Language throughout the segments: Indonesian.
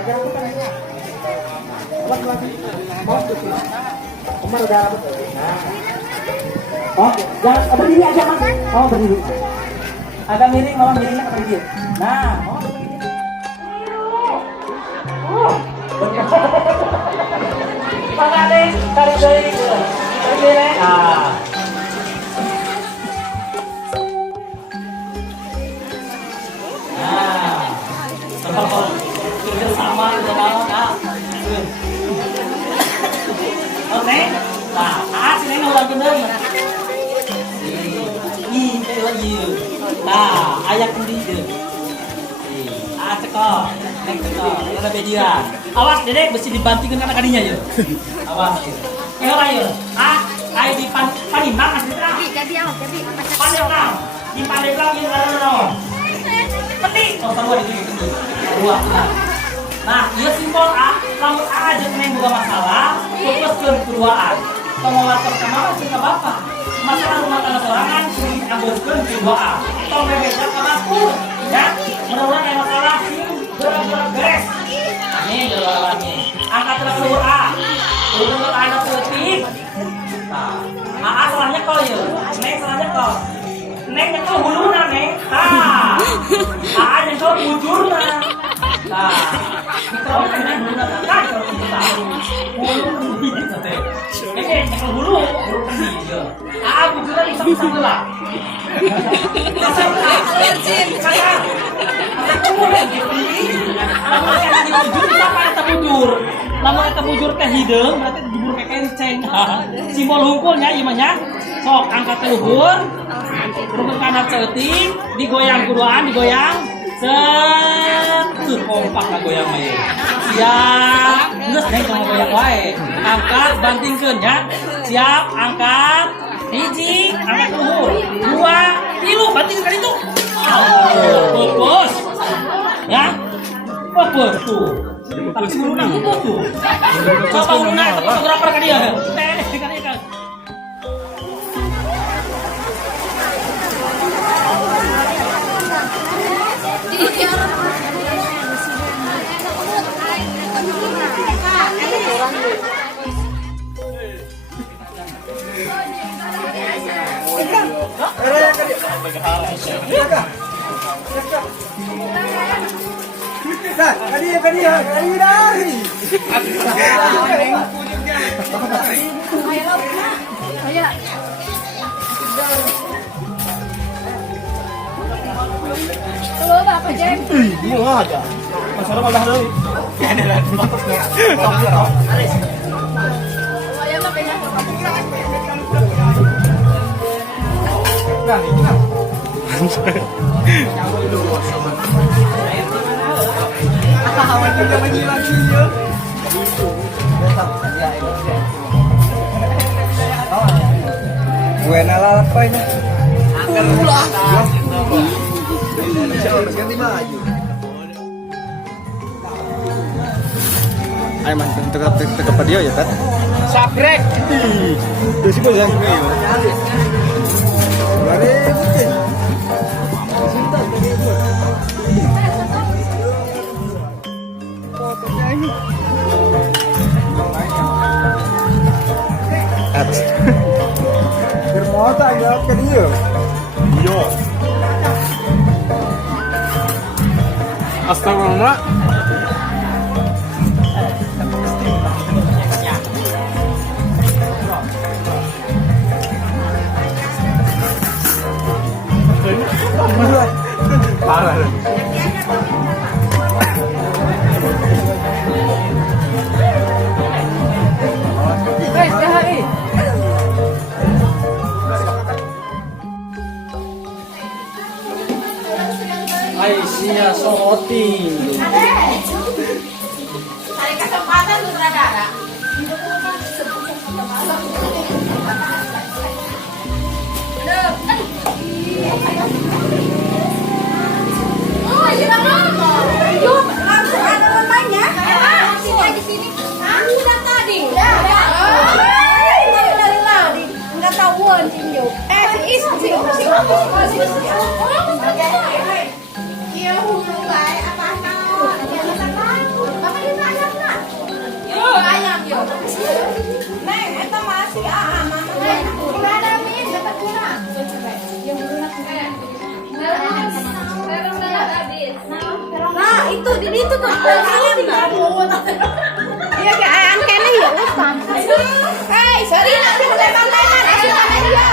Agar aku kan ya. Awas lagi. Mau tuh. Umar udah rambut. Nah. Oh, jangan berdiri aja mas. Oh berdiri. Agak miring, mama miringnya ke berdiri. Nah, oh berdiri. Mana deh, tarik dari itu. Berdiri. Ah. Sama dengan oke, nah, sini udah bener. Itu lagi. Nah, ayak kendi itu. Cekok, neng cekok, ada bejiran. Awas, dedek mesti dibantingin karena kadinya yuk. Awas. Ayo ayo. Ayo di Panimang masih terang. Jadi. Panimang. Di Panimang yang ada naon. Peti. Oh, sama di sini. Dua. Nah, dia simpel lamun aja neng buka masalah, fokus ke keduaan. Pengelola pertama masih nggak apa-apa. Masalah rumah tangga sorangan, sini ambuskan keduaan. Tong bebeja ke dapur, ya. Mudah-mudahan ada masalah, gerak-gerak beres. Ini jawabannya. Angkat keluar A. Keluar anak setik. Nah, salahnya kau ya. Neng salahnya kau. Neng kau hulunan neng. Yang kau bujurna. Nah, kita kan menggunakan kalau kita hulu gitu teh. Ini yang hulu kendi ya. Bujurna iseng-iseng lah. Lamun eta bujur teh hideung berarti dibur ke kenceng. Simbol hungkulnya ieu mah nya. Sok angkat teh luhur. Rumput kanan seutik, digoyang kuduaan, digoyang. Set kompak lah goyang mah ieu. Siap. Geus neng sama goyang wae. Angkat bantingkeun nya. Siap, angkat. Hiji, angkat luhur. Dua, tilu, banting kali itu. Fokus. Ya. Fokus tuh. Tapi uluna itu tuh. Coba uluna fotografer kan dia. Kan dia kan. Halo, Bapak Jem. Iya aja. Masalah malah deui. Ini lah. Saya mah pengen Nah, ini kan. Awan juga menjilat dia. Gue nala apa ini? Ulah. Ganti baju. Ayo man, tegap dia ya kan? Sabrek. Terus itu yang ini. Bare mungkin. Bermota ya ke dia. Iya. Astagfirullah. Parah. Aisyah Sohoting. cari kesempatan sutradara. Oh, iya ngomong. Yuk, langsung ada lemahnya. Sini aja sini. Udah tadi. Udah. Lari. Enggak tahuan sih, yuk. Si Iya, hulu bae apa tahu. itu tuh. Iya kayak ayam kene ya wes Bang. Hei, sorry nanti leman-leman asyik ya.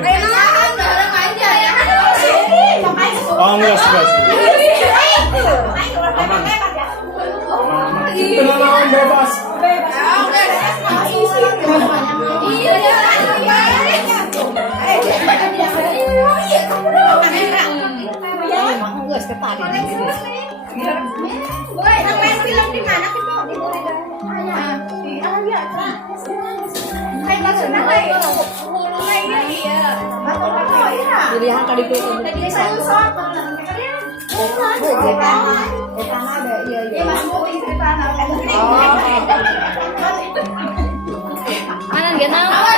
Leman bareng aja ya. Oh, enggak. Tenang, bebas. Pilihan tadi itu mana dia nama?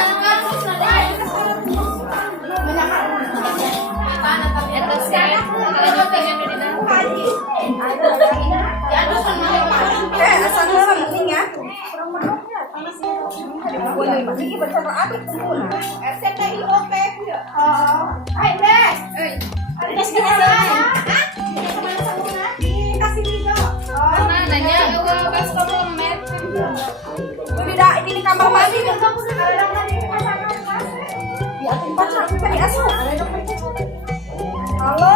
Ini di kamar mandi halo.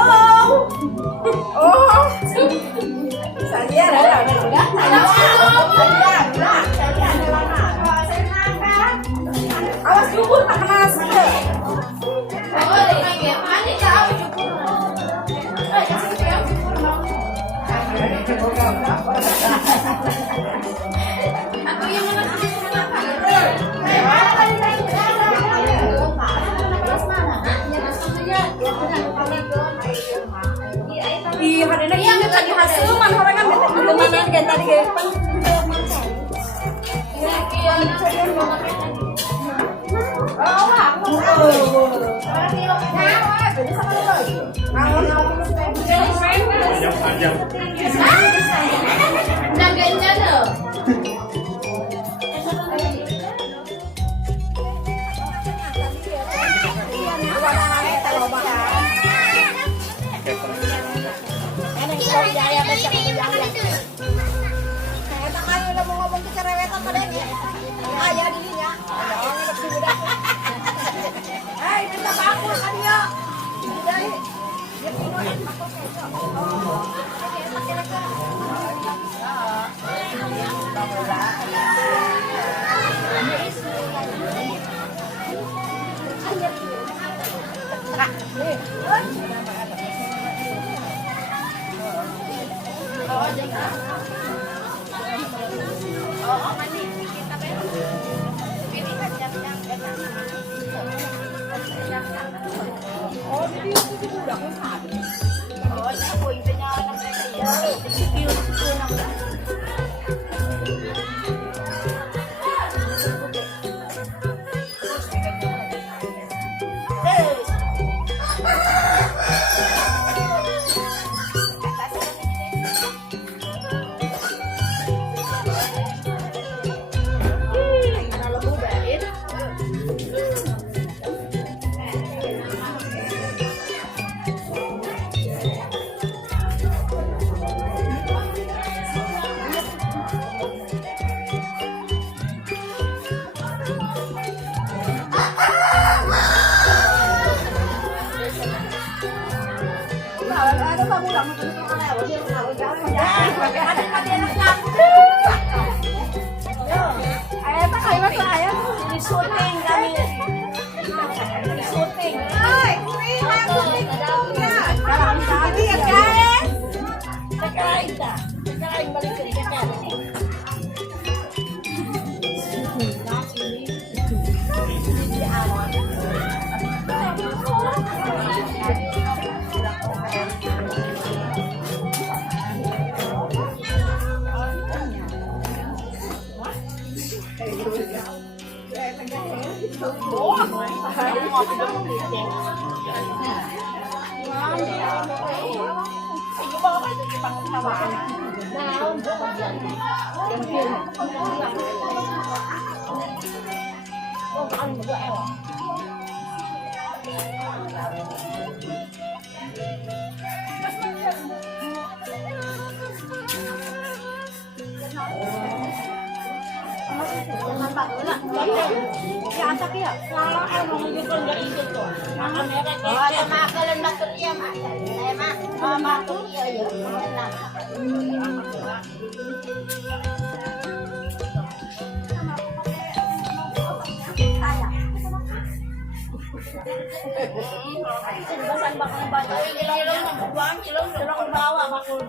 Oh, saya ada. Awas dulu tak kena saya. Iya, hari ini yang tadi hasil mana orang kan mana kan tadi kayak sakit ya? Salah kan menunjukkan nggak itu tuh. Makannya kan Oh, ada makanan makan iya, Mak. Saya mah mama tuh iya iya. Enak. Basan bakal baca ilong buang ilong bawa bakul.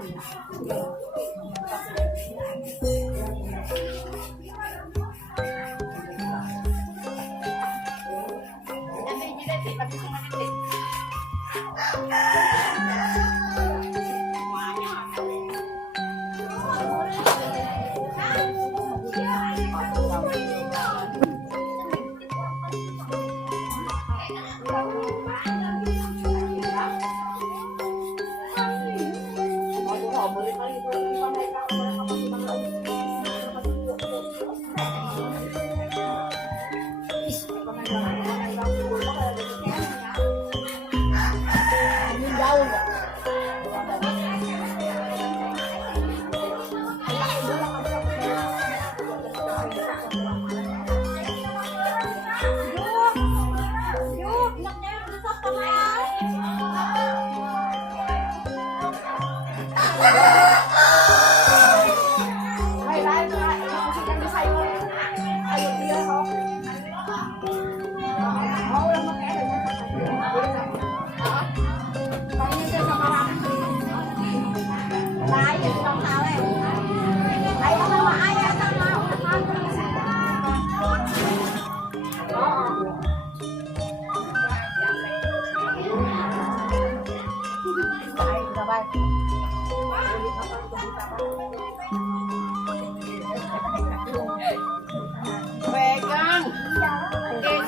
Pegang.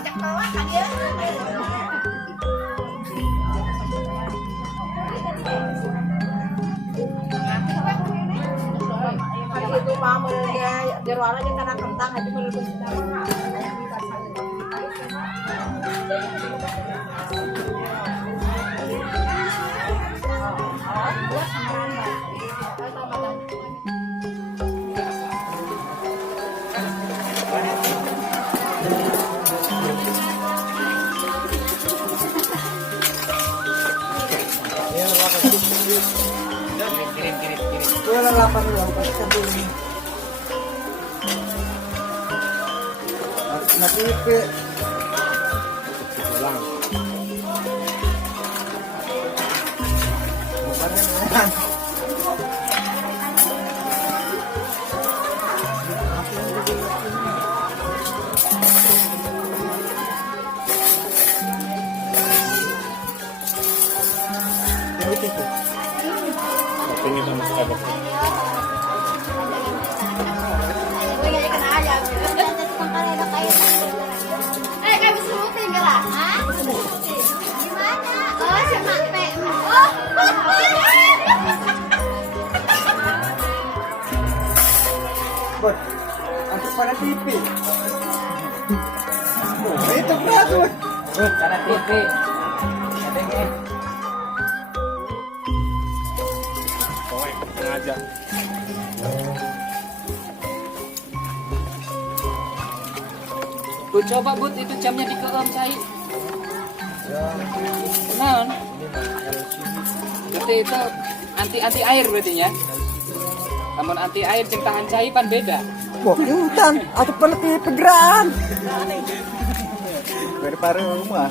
Cek bawah kan ya. Itu mah mereka jeroan aja karena kentang aja menurut Kuya lang lapan dulu, pasti satu ini. Nakipi. Lang. Bukannya kan. Ini sama sekali. Kami sebutin ke lah. Gimana? Oh, sama Pe. Oh. Bot, aku pada TV. Oh, itu berapa? Karena TV. Sengaja. Bud, coba Bud, itu jamnya dikeram saya. Ya, Nah, ini mah LCD. berarti itu anti air berarti ya. Namun anti air yang tahan cair kan beda. Wah, hutan atau peleti pegeran. Dari rumah.